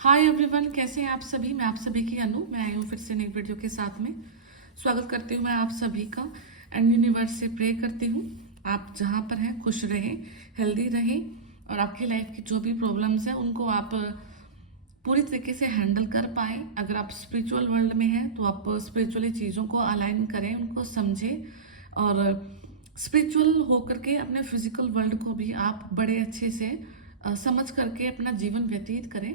Hi everyone, कैसे हैं आप सभी। मैं आप सभी की अनु, मैं आई हूँ फिर से नई वीडियो के साथ में। स्वागत करती हूँ मैं आप सभी का एंड यूनिवर्स से प्रे करती हूँ आप जहाँ पर हैं खुश रहें, हेल्दी रहें और आपकी लाइफ की जो भी प्रॉब्लम्स हैं उनको आप पूरी तरीके से हैंडल कर पाएँ। अगर आप स्पिरिचुअल वर्ल्ड में हैं तो आप स्पिरिचुअली चीज़ों को अलाइन करें, उनको समझें और स्पिरिचुअल होकर के अपने फिजिकल वर्ल्ड को भी आप बड़े अच्छे से समझ करके अपना जीवन व्यतीत करें।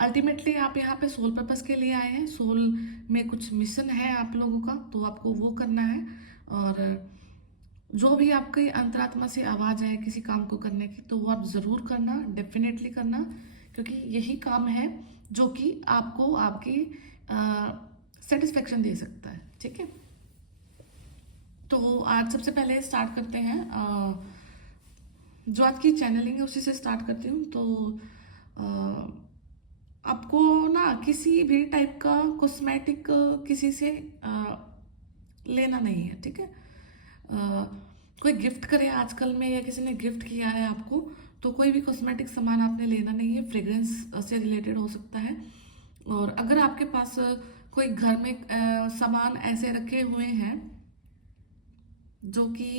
अल्टीमेटली आप यहाँ पे सोल पर्पस के लिए आए हैं। सोल में कुछ मिशन है आप लोगों का, तो आपको वो करना है। और जो भी आपकी अंतरात्मा से आवाज़ आए किसी काम को करने की, तो वो आप ज़रूर करना, डेफिनेटली करना, क्योंकि यही काम है जो कि आपको आपकी सेटिस्फेक्शन दे सकता है। ठीक है, तो आज सबसे पहले स्टार्ट करते हैं। जो आज की चैनलिंग है उसी से स्टार्ट करती हूँ। तो आपको ना किसी भी टाइप का कॉस्मेटिक किसी से लेना नहीं है। ठीक है, कोई गिफ्ट करे आजकल में या किसी ने गिफ्ट किया है आपको, तो कोई भी कॉस्मेटिक सामान आपने लेना नहीं है। फ्रेग्रेंस से रिलेटेड हो सकता है। और अगर आपके पास कोई घर में सामान ऐसे रखे हुए हैं जो कि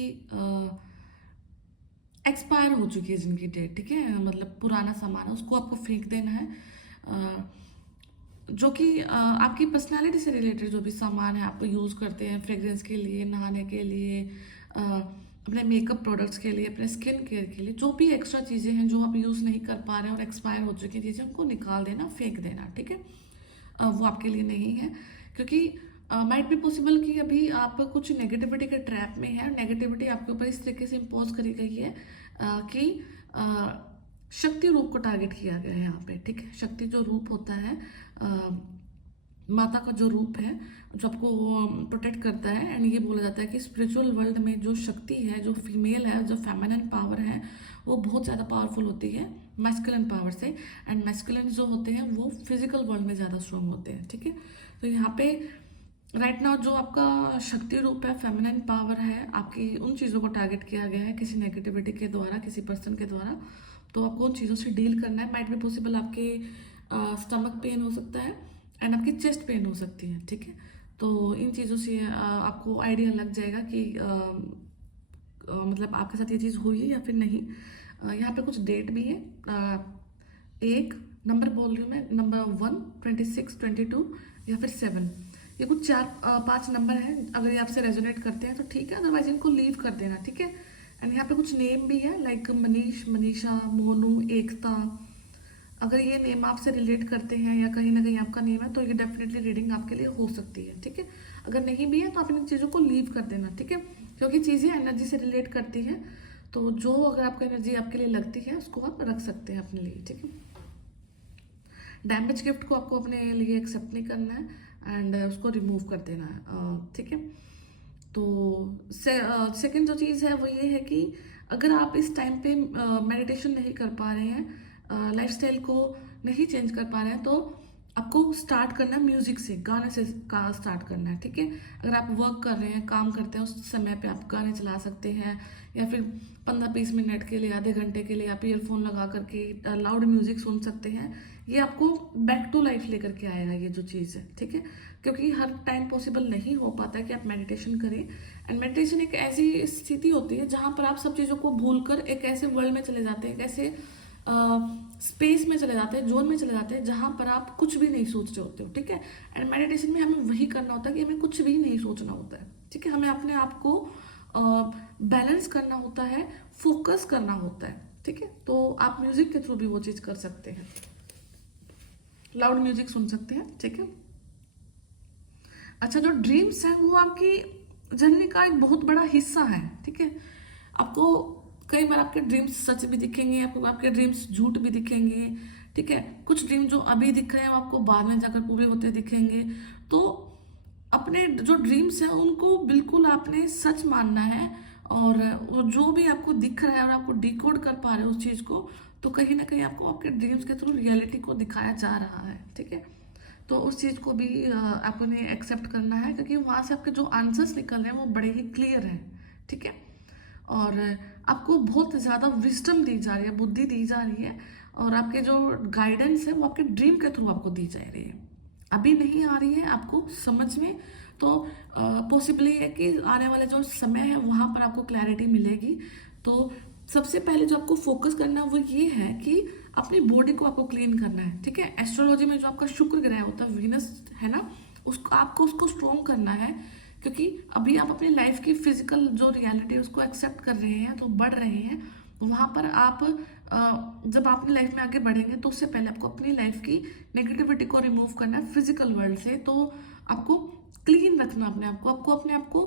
एक्सपायर हो चुकी है जिनकी डेट, ठीक है, मतलब पुराना सामान है, उसको आपको फेंक देना है। जो कि आपकी पर्सनालिटी से रिलेटेड जो भी सामान है आप यूज़ करते हैं फ्रेग्रेंस के लिए, नहाने के लिए, अपने मेकअप प्रोडक्ट्स के लिए, अपने स्किन केयर के लिए, जो भी एक्स्ट्रा चीज़ें हैं जो आप यूज़ नहीं कर पा रहे हैं और एक्सपायर हो चुकी चीज़ें, उनको निकाल देना, फेंक देना। ठीक है, वो आपके लिए नहीं है, क्योंकि माइट बी पॉसिबल कि अभी आप कुछ नेगेटिविटी के ट्रैप में है। नेगेटिविटी आपके ऊपर इस तरीके से इम्पोज करी गई है कि शक्ति रूप को टारगेट किया गया है यहाँ पे। ठीक है, शक्ति जो रूप होता है, माता का जो रूप है जो आपको प्रोटेक्ट करता है। एंड ये बोला जाता है कि स्पिरिचुअल वर्ल्ड में जो शक्ति है, जो फीमेल है, जो फेमिनिन पावर है, वो बहुत ज़्यादा पावरफुल होती है मैस्कुलिन पावर से। एंड मैस्कुलिन जो होते हैं वो फिजिकल वर्ल्ड में ज़्यादा स्ट्रॉन्ग होते हैं। ठीक है, तो यहाँ पे राइट नाउ जो आपका शक्ति रूप है, फेमिनिन पावर है, आपकी उन चीज़ों को टारगेट किया गया है किसी नेगेटिविटी के द्वारा, किसी पर्सन के द्वारा। तो आपको उन चीज़ों से डील करना है। माइट बी पॉसिबल आपके स्टमक पेन हो सकता है एंड आपकी चेस्ट पेन हो सकती है। ठीक है, तो इन चीज़ों से आपको आइडिया लग जाएगा कि मतलब आपके साथ ये चीज़ हुई है या फिर नहीं। यहाँ पे कुछ डेट भी है। एक नंबर बोल रही हूँ मैं, नंबर 1, 26, 22 या फिर 7। ये कुछ 4-5 नंबर हैं। अगर ये आपसे रेजोनेट करते हैं तो ठीक है, अदरवाइज इनको लीव कर देना। ठीक है, एंड यहाँ पे कुछ नेम भी है लाइक मनीष, मनीषा, मोनू, एकता। अगर ये नेम आपसे रिलेट करते हैं या कहीं ना कहीं आपका नेम है तो ये डेफिनेटली रीडिंग आपके लिए हो सकती है। ठीक है, अगर नहीं भी है तो आप इन चीज़ों को लीव कर देना। ठीक है, क्योंकि चीज़ें एनर्जी से रिलेट करती हैं, तो जो अगर आपको एनर्जी आपके लिए लगती है उसको आप रख सकते हैं अपने लिए। ठीक है, डैमेज गिफ्ट को आपको अपने लिए एक्सेप्ट नहीं करना है एंड उसको रिमूव कर देना है। ठीक है, तो सेकंड जो चीज़ है वो ये है कि अगर आप इस टाइम पे मेडिटेशन नहीं कर पा रहे हैं, लाइफस्टाइल को नहीं चेंज कर पा रहे हैं, तो आपको स्टार्ट करना है म्यूजिक से, गाने से का स्टार्ट करना है। ठीक है, अगर आप वर्क कर रहे हैं, काम करते हैं, उस समय पे आप गाने चला सकते हैं, या फिर 15-20 मिनट के लिए, आधे घंटे के लिए आप ईयरफोन लगा करके लाउड म्यूजिक सुन सकते हैं। ये आपको बैक टू लाइफ लेकर के आएगा ये जो चीज़ है। ठीक है, क्योंकि हर टाइम पॉसिबल नहीं हो पाता है कि आप मेडिटेशन करें। एंड मेडिटेशन एक ऐसी स्थिति होती है जहाँ पर आप सब चीज़ों को भूलकर एक ऐसे वर्ल्ड में चले जाते हैं, एक ऐसे स्पेस में चले जाते हैं, जोन में चले जाते हैं जहाँ पर आप कुछ भी नहीं सोच रहे होते हो। ठीक है, एंड मेडिटेशन में हमें वही करना होता है कि हमें कुछ भी नहीं सोचना होता है। ठीक है, हमें अपने आप को बैलेंस करना होता है, फोकस करना होता है। ठीक है, तो आप म्यूजिक के थ्रू भी वो चीज़ कर सकते हैं, लाउड म्यूजिक सुन सकते हैं। ठीक है, अच्छा, जो ड्रीम्स हैं वो आपकी जर्नी का एक बहुत बड़ा हिस्सा है। ठीक है, आपको कई बार आपके ड्रीम्स सच भी दिखेंगे, आपको आपके ड्रीम्स झूठ भी दिखेंगे। ठीक है, कुछ ड्रीम जो अभी दिख रहे हैं वो आपको बाद में जाकर पूरे होते दिखेंगे। तो अपने जो ड्रीम्स हैं उनको बिल्कुल आपने सच मानना है, और वो जो भी आपको दिख रहा है और आपको डिकोड कर पा रहे हो उस चीज़ को, तो कहीं ना कहीं आपको आपके ड्रीम्स के थ्रू रियलिटी को दिखाया जा रहा है। ठीक है, तो उस चीज़ को भी आपने एक्सेप्ट करना है, क्योंकि वहाँ से आपके जो आंसर्स निकल रहे हैं वो बड़े ही क्लियर हैं। ठीक है, और आपको बहुत ज़्यादा विजडम दी जा रही है, बुद्धि दी जा रही है, और आपके जो गाइडेंस है वो आपके ड्रीम के थ्रू आपको दी जा रही है। अभी नहीं आ रही है आपको समझ में, तो पॉसिबली है कि आने वाले जो समय है वहाँ पर आपको क्लैरिटी मिलेगी। तो सबसे पहले जो आपको फोकस करना है वो ये है कि अपनी बॉडी को आपको क्लीन करना है, ठीक है। एस्ट्रोलॉजी में जो आपका शुक्र ग्रह होता है, वीनस है ना, उसको आपको उसको स्ट्रॉन्ग करना है, क्योंकि अभी आप अपनी लाइफ की फिजिकल जो रियलिटी है उसको एक्सेप्ट कर रहे हैं, तो बढ़ रहे हैं। वहाँ पर आप जब आप अपनी लाइफ में आगे बढ़ेंगे तो उससे पहले आपको अपनी लाइफ की नेगेटिविटी को रिमूव करना है फिजिकल वर्ल्ड से। तो आपको क्लीन रखना अपने आप को, आपको अपने आप को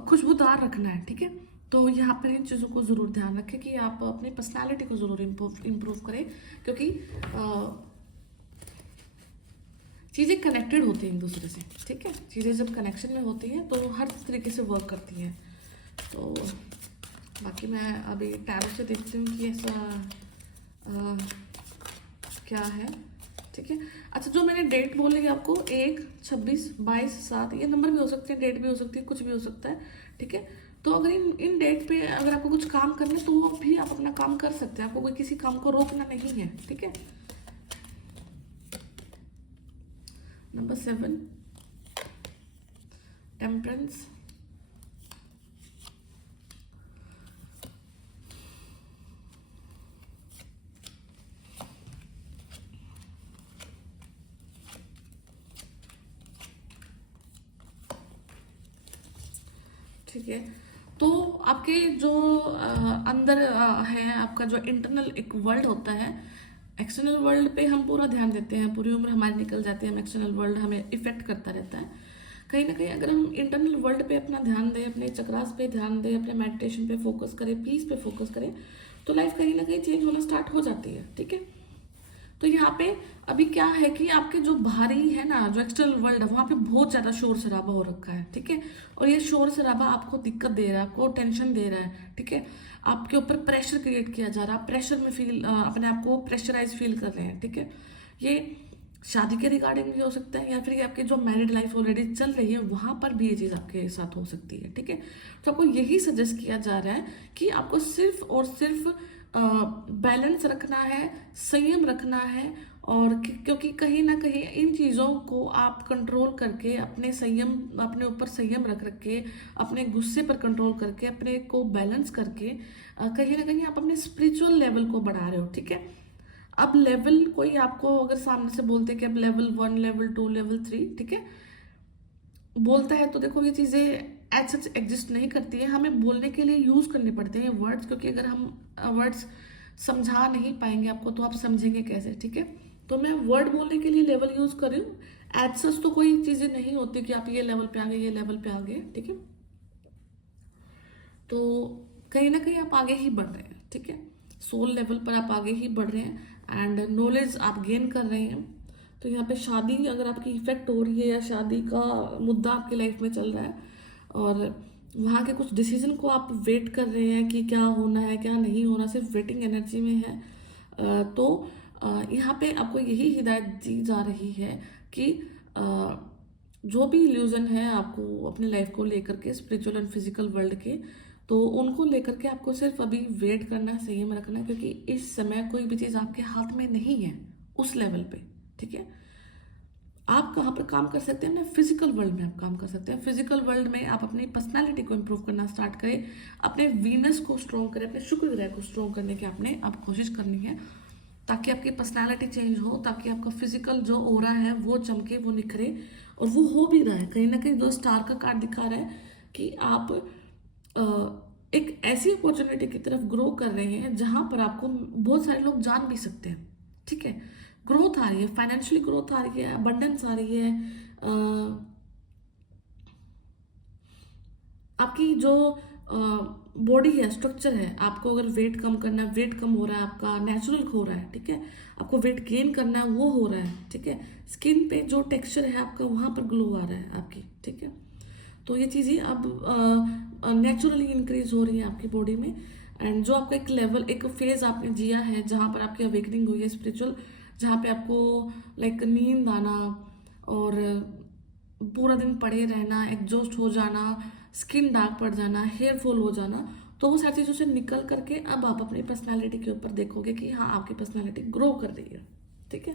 खुशबूदार रखना है, ठीक है। तो यहाँ पर इन चीज़ों को ज़रूर ध्यान रखें कि आप अपनी पर्सनालिटी को ज़रूर इम्प्रूव करें, क्योंकि चीज़ें कनेक्टेड होती हैं एक दूसरे से, ठीक है। चीज़ें जब कनेक्शन में होती हैं तो हर तरीके से वर्क करती हैं। तो बाकी मैं अभी टैरो से देखती हूँ कि ऐसा क्या है, ठीक है। अच्छा, जो मैंने डेट बोली आपको 1, 26, 22, 7, ये नंबर भी हो सकते हैं, डेट भी हो सकती है, कुछ भी हो सकता है, ठीक है। तो अगर इन डेट पे अगर आपको कुछ काम करना है तो वो भी आप अपना काम कर सकते हैं, आपको कोई किसी काम को रोकना नहीं है, ठीक है। Number 7, temperance. ठीक है, तो आपके जो अंदर है, आपका जो इंटरनल एक वर्ल्ड होता है, एक्सटर्नल वर्ल्ड पे हम पूरा ध्यान देते हैं, पूरी उम्र हमारी निकल जाती है, हम एक्सटर्नल वर्ल्ड हमें इफेक्ट करता रहता है। कहीं ना कहीं अगर हम इंटरनल वर्ल्ड पे अपना ध्यान दें, अपने चक्रास पे ध्यान दें, अपने मेडिटेशन पे फोकस करें, पीस पे फोकस करें, तो लाइफ कहीं ना कहीं चेंज होना स्टार्ट हो जाती है, ठीक है। तो यहाँ पे अभी क्या है कि आपके जो बाहरी है ना, जो एक्सटर्नल वर्ल्ड है, वहाँ पे बहुत ज़्यादा शोर शराबा हो रखा है, ठीक है। और ये शोर शराबा आपको दिक्कत दे रहा है, आपको टेंशन दे रहा है, ठीक है। आपके ऊपर प्रेशर क्रिएट किया जा रहा है, प्रेशर में फील अपने आप को प्रेशराइज फील कर रहे हैं, ठीक है। ये शादी के रिगार्डिंग भी हो सकता है, या फिर आपकी जो मैरिड लाइफ ऑलरेडी चल रही है वहाँ पर भी ये चीज़ आपके साथ हो सकती है, ठीक है। तो आपको यही सजेस्ट किया जा रहा है कि आपको सिर्फ और सिर्फ बैलेंस रखना है, संयम रखना है। और क्योंकि कहीं ना कहीं इन चीज़ों को आप कंट्रोल करके अपने ऊपर संयम रख के, अपने गुस्से पर कंट्रोल करके, अपने को बैलेंस करके कहीं ना कहीं आप अपने स्पिरिचुअल लेवल को बढ़ा रहे हो, ठीक है। अब लेवल कोई आपको अगर सामने से बोलते कि अब लेवल 1, लेवल 2, लेवल 3, ठीक है, बोलता है, तो देखो ये चीज़ें एज सच एग्जिस्ट नहीं करती है, हमें बोलने के लिए यूज़ करने पड़ते हैं वर्ड्स, क्योंकि अगर हम वर्ड्स समझा नहीं पाएंगे आपको तो आप समझेंगे कैसे, ठीक है। तो मैं वर्ड बोलने के लिए लेवल यूज़ कर रही हूँ, एज सच तो कोई चीज़ें नहीं होती कि आप ये लेवल पे आ गए, ये लेवल पे आ गए, ठीक है। तो कहीं ना कहीं आप आगे ही बढ़ रहे हैं, ठीक है। सोल लेवल पर आप आगे ही बढ़ रहे हैं एंड नॉलेज आप गेन कर रहे हैं। तो यहाँ पे शादी अगर आपकी इफेक्ट हो रही है या शादी का मुद्दा आपकी लाइफ में चल रहा है और वहाँ के कुछ डिसीजन को आप वेट कर रहे हैं कि क्या होना है क्या नहीं होना, सिर्फ वेटिंग एनर्जी में है, तो यहाँ पे आपको यही हिदायत दी जा रही है कि जो भी इल्यूजन है आपको अपनी लाइफ को लेकर के, स्पिरिचुअल एंड फिजिकल वर्ल्ड के, तो उनको लेकर के आपको सिर्फ अभी वेट करना है, संयम रखना है, क्योंकि इस समय कोई भी चीज़ आपके हाथ में नहीं है उस लेवल पे, ठीक है। आप कहाँ पर काम कर सकते हैं, अपने फिजिकल वर्ल्ड में आप काम कर सकते हैं। फिजिकल वर्ल्ड में आप अपनी पर्सनालिटी को इम्प्रूव करना स्टार्ट करें, अपने वीनस को स्ट्रॉन्ग करें, अपने शुक्र ग्रह को स्ट्रॉन्ग करने की आपने आप कोशिश करनी है, ताकि आपकी पर्सनालिटी चेंज हो, ताकि आपका फिजिकल जो ओरा है वो चमके, वो निखरे। और वो हो भी रहा है, कहीं ना कहीं जो स्टार का कार्ड दिखा रहा है कि आप एक ऐसी अपॉर्चुनिटी की तरफ ग्रो कर रहे हैं जहां पर आपको बहुत सारे लोग जान भी सकते हैं, ठीक है। ग्रोथ आ रही है, फाइनेंशियली ग्रोथ आ रही है, अबंडेंस आ रही है, आपकी जो बॉडी है, स्ट्रक्चर है, आपको अगर वेट कम करना है, वेट कम हो रहा है, आपका नेचुरल हो रहा है, ठीक है। आपको वेट गेन करना है, वो हो रहा है, ठीक है। स्किन पे जो टेक्सचर है आपका, वहाँ पर ग्लो आ रहा है आपकी, ठीक है। तो ये चीज़ें अब नेचुरली इंक्रीज हो रही है आपकी बॉडी में। एंड जो आपका एक लेवल, एक फेज आपने जिया है जहाँ पर आपकी अवेकनिंग हुई है स्पिरिचुअल, जहाँ पे आपको लाइक नींद आना और पूरा दिन पड़े रहना, एग्जॉस्ट हो जाना, स्किन डार्क पड़ जाना, हेयर फॉल हो जाना, तो वो सारी चीज़ों से निकल करके अब आप अपनी पर्सनालिटी के ऊपर देखोगे कि हाँ आपकी पर्सनालिटी ग्रो कर रही है, ठीक है।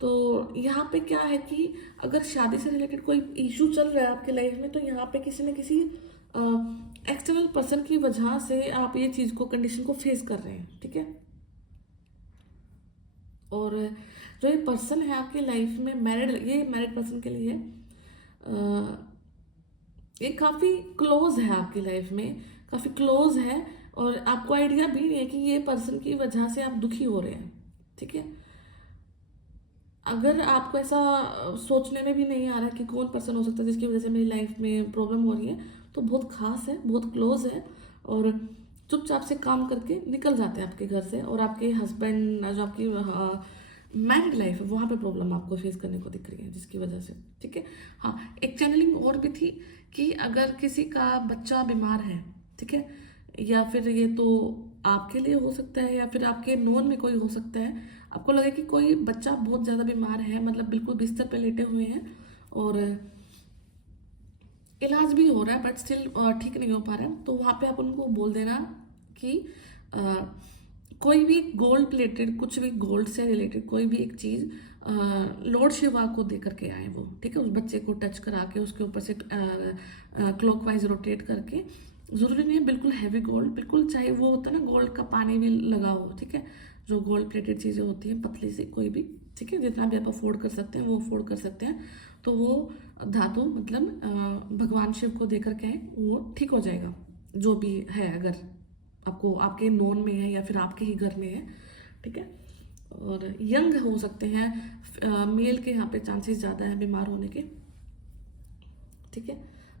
तो यहाँ पे क्या है कि अगर शादी से रिलेटेड कोई इशू चल रहा है आपके लाइफ में, तो यहाँ पे किसी न किसी एक्सटर्नल पर्सन की वजह से आप ये चीज़ को, कंडीशन को फेस कर रहे हैं, ठीक है। और जो ये पर्सन है आपकी लाइफ में ये मैरिड पर्सन के लिए ये काफ़ी क्लोज है आपकी लाइफ में, काफ़ी क्लोज है, और आपको आइडिया भी नहीं है कि ये पर्सन की वजह से आप दुखी हो रहे हैं, ठीक है। अगर आपको ऐसा सोचने में भी नहीं आ रहा कि कौन पर्सन हो सकता है जिसकी वजह से मेरी लाइफ में प्रॉब्लम हो रही है, तो बहुत खास है, बहुत क्लोज है, और चुपचाप से काम करके निकल जाते हैं आपके घर से, और आपके हस्बैंड जो आपकी मैरिड लाइफ है वहाँ पे प्रॉब्लम आपको फेस करने को दिख रही है जिसकी वजह से, ठीक है। हाँ, एक चैनलिंग और भी थी कि अगर किसी का बच्चा बीमार है, ठीक है, या फिर ये तो आपके लिए हो सकता है या फिर आपके नोन में कोई हो सकता है, आपको लगे कि कोई बच्चा बहुत ज़्यादा बीमार है, मतलब बिल्कुल बिस्तर पे लेटे हुए हैं और इलाज भी हो रहा है बट स्टिल ठीक नहीं हो पा रहा है, तो वहाँ पे आप उनको बोल देना कि कोई भी गोल्ड प्लेटेड, कुछ भी गोल्ड से रिलेटेड कोई भी एक चीज़ लॉर्ड शिवा को दे करके आए वो, ठीक है। उस बच्चे को टच करा के उसके ऊपर से क्लॉकवाइज रोटेट करके, ज़रूरी नहीं है बिल्कुल हैवी गोल्ड, बिल्कुल चाहे वो होता है ना गोल्ड का पानी भी लगा हो, ठीक है, जो गोल्ड प्लेटेड चीज़ें होती हैं पतली सी कोई भी, ठीक है, जितना भी आप अफोर्ड कर सकते हैं वो अफोर्ड कर सकते हैं, तो वो धातु मतलब भगवान शिव को दे करके आए, वो ठीक हो जाएगा जो भी है, अगर आपको आपके नोन में है या फिर आपके ही घर में है, ठीक है। और यंग हो सकते हैं, मेल के यहाँ पे चांसेस ज़्यादा है बीमार होने के, ठीक है।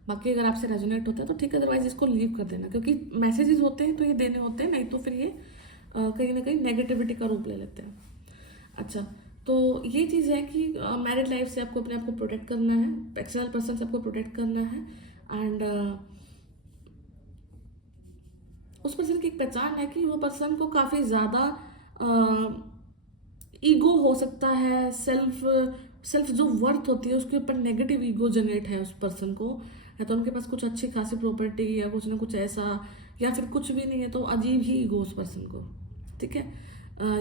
बाकी अगर आपसे रेजोनेट होता है तो ठीक है, अदरवाइज इसको लीव कर देना, क्योंकि मैसेजेस होते हैं तो ये देने होते हैं, नहीं तो फिर ये कहीं ना कहीं नेगेटिविटी का रूप ले लेते हैं। अच्छा, तो ये चीज़ है कि मैरिड लाइफ से आपको अपने आप को प्रोटेक्ट करना है, एक्सटर्नल पर्सन से आपको प्रोटेक्ट करना है, एंड उस पर्सन की एक पहचान है कि वो पर्सन को काफ़ी ज़्यादा ईगो हो सकता है, सेल्फ जो वर्थ होती है उसके ऊपर नेगेटिव ईगो जनरेट है उस पर्सन को, या तो उनके पास कुछ अच्छी खासी प्रॉपर्टी या कुछ ना कुछ ऐसा, या फिर कुछ भी नहीं है तो अजीब ही ईगो उस पर्सन को, ठीक है।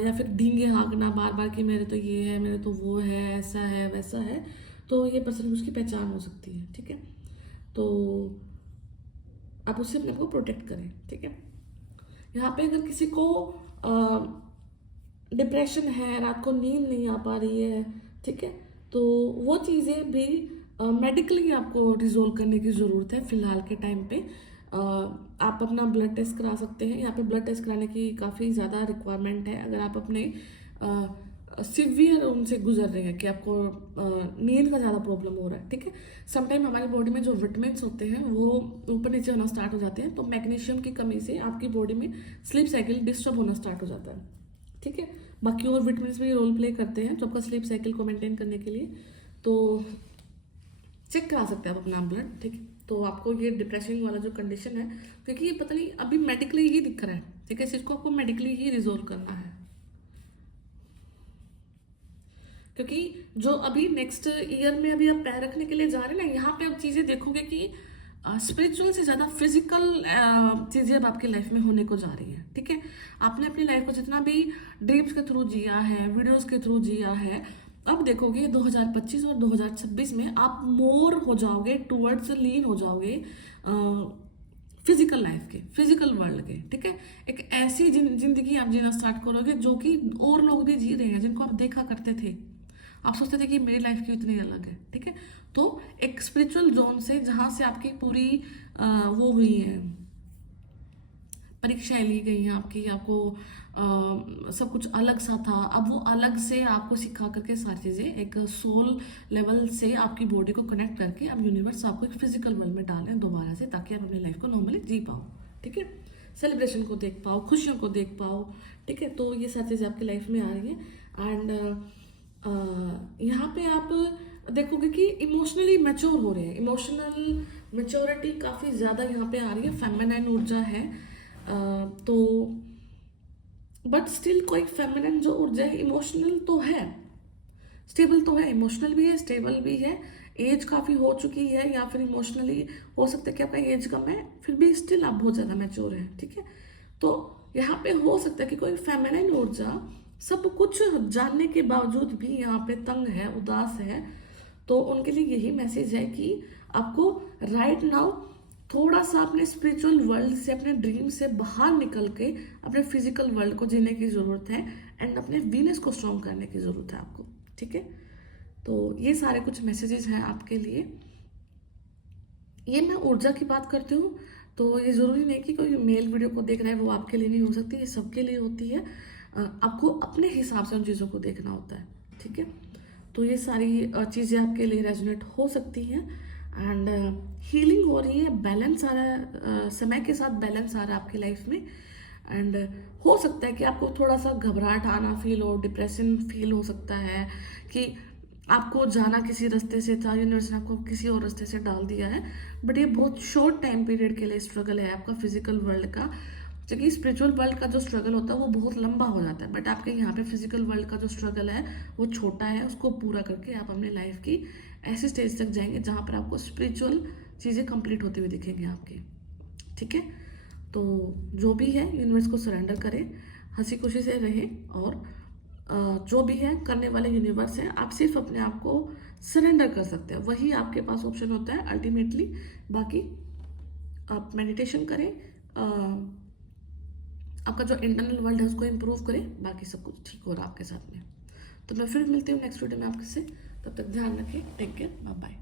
या फिर डींगे हाँकना बार बार कि मेरे तो ये है, मेरे तो वो है, ऐसा है वैसा है, तो ये पर्सन की उसकी पहचान हो सकती है, ठीक है। तो आप उससे अपने को प्रोटेक्ट करें, ठीक है। यहाँ पे अगर किसी को डिप्रेशन है, रात को नींद नहीं आ पा रही है, ठीक है, तो वो चीज़ें भी मेडिकली आपको रिजोल्व करने की ज़रूरत है फिलहाल के टाइम पे। आप अपना ब्लड टेस्ट करा सकते हैं, यहाँ पे ब्लड टेस्ट कराने की काफ़ी ज़्यादा रिक्वायरमेंट है अगर आप अपने सिवियर उनसे गुजर रहे हैं कि आपको नींद का ज़्यादा प्रॉब्लम हो रहा है, ठीक है। समटाइम हमारी बॉडी में जो विटामिन्स होते हैं वो ऊपर नीचे होना स्टार्ट हो जाते हैं, तो मैग्नीशियम की कमी से आपकी बॉडी में स्लीप साइकिल डिस्टर्ब होना स्टार्ट हो जाता है, ठीक है। बाकी और विटामिन्स भी रोल प्ले करते हैं तो आपका स्लीप साइकिल को मेंटेन करने के लिए, तो चेक करा सकते हैं आप अपना ब्लड, ठीक है। तो आपको ये डिप्रेशन वाला जो कंडीशन है, क्योंकि ये पता नहीं अभी मेडिकली ही दिख रहा है, ठीक है, इसको आपको मेडिकली ही रिजोल्व करना है, क्योंकि जो अभी नेक्स्ट ईयर में अभी आप पैर रखने के लिए जा रहे हैं ना, यहाँ पे आप चीज़ें देखोगे कि स्पिरिचुअल से ज़्यादा फिजिकल चीज़ें अब आपकी लाइफ में होने को जा रही है, ठीक है। आपने अपनी लाइफ को जितना भी ड्रीम्स के थ्रू जिया है, वीडियोस के थ्रू जिया है, अब देखोगे 2025 और 2026 में आप मोर हो जाओगे, टूवर्ड्स लीन हो जाओगे फिजिकल लाइफ के, फिजिकल वर्ल्ड के, ठीक है। एक ऐसी जिंदगी आप जीना स्टार्ट करोगे जो कि और लोग भी जी रहे हैं, जिनको आप देखा करते थे, आप सोचते थे कि मेरी लाइफ क्यों इतनी अलग है, ठीक है। तो एक स्पिरिचुअल जोन से जहाँ से आपकी पूरी वो हुई है, परीक्षाएं ली गई हैं आपकी, आपको सब कुछ अलग सा था, अब वो अलग से आपको सिखा करके सारी चीज़ें एक सोल लेवल से आपकी बॉडी को कनेक्ट करके अब यूनिवर्स आपको एक फिजिकल वर्ल्ड में डालें दोबारा से, ताकि आप अपनी लाइफ को नॉर्मली जी पाओ, ठीक है, सेलिब्रेशन को देख पाओ, खुशियों को देख पाओ, ठीक है। तो ये सारी चीज़ें आपकी लाइफ में आ रही है, एंड यहाँ पे आप देखोगे कि इमोशनली मैच्योर हो रहे हैं, इमोशनल मैच्योरिटी काफ़ी ज़्यादा यहाँ पे आ रही है, फेमिनाइन ऊर्जा है, तो बट स्टिल कोई फेमिनिन जो ऊर्जा है इमोशनल तो है, स्टेबल तो है, इमोशनल भी है, स्टेबल भी है, एज काफ़ी हो चुकी है, या फिर इमोशनली हो सकता है कि आपका एज कम है फिर भी स्टिल आप बहुत ज़्यादा मैच्योर हैं, ठीक है। तो यहाँ पे हो सकता है कि कोई फेमिनिन ऊर्जा सब कुछ जानने के बावजूद भी यहाँ पे तंग है, उदास है। तो उनके लिए यही मैसेज है कि आपको राइट नाउ थोड़ा सा अपने स्पिरिचुअल वर्ल्ड से, अपने ड्रीम से बाहर निकल के अपने फिजिकल वर्ल्ड को जीने की ज़रूरत है, एंड अपने वीनस को स्ट्रॉन्ग करने की ज़रूरत है आपको, ठीक है। तो ये सारे कुछ मैसेजेस हैं आपके लिए। ये मैं ऊर्जा की बात करती हूँ, तो ये ज़रूरी नहीं कि कोई मेल वीडियो को देख रहा है वो आपके लिए नहीं हो सकती, ये सबके लिए होती है। आपको अपने हिसाब से उन चीज़ों को देखना होता है, ठीक है। तो ये सारी चीज़ें आपके लिए रेजोनेट हो सकती हैं, एंड हीलिंग हो रही है, बैलेंस आ रहा है, समय के साथ बैलेंस आ रहा है आपकी लाइफ में। एंड हो सकता है कि आपको थोड़ा सा घबराहट आना फील हो, डिप्रेशन फील हो सकता है कि आपको जाना किसी रास्ते से था, यूनिवर्स ने आपको किसी और रास्ते से डाल दिया है। बट ये बहुत शॉर्ट टाइम पीरियड के लिए स्ट्रगल है आपका फिजिकल वर्ल्ड का, क्योंकि स्पिरिचुअल वर्ल्ड का जो स्ट्रगल होता है वो बहुत लंबा हो जाता है, बट आपके यहाँ पे फिजिकल वर्ल्ड का जो स्ट्रगल है वो छोटा है। उसको पूरा करके आप अपने लाइफ की ऐसी स्टेज तक जाएंगे जहाँ पर आपको स्पिरिचुअल चीज़ें कंप्लीट होते हुए दिखेंगी आपकी, ठीक है। तो जो भी है यूनिवर्स को सरेंडर करें, हंसी खुशी से रहें, और जो भी है करने वाले यूनिवर्स है, आप सिर्फ अपने आप को सरेंडर कर सकते हैं, वही आपके पास ऑप्शन होता है अल्टीमेटली। बाकी आप मेडिटेशन करें, आपका जो इंटरनल वर्ल्ड है उसको इम्प्रूव करें, बाकी सब कुछ ठीक हो रहा है आपके साथ में। तो मैं फिर मिलती हूँ नेक्स्ट वीडियो में आपसे, तब तक ध्यान रखें, टेक केयर, बाय बाय।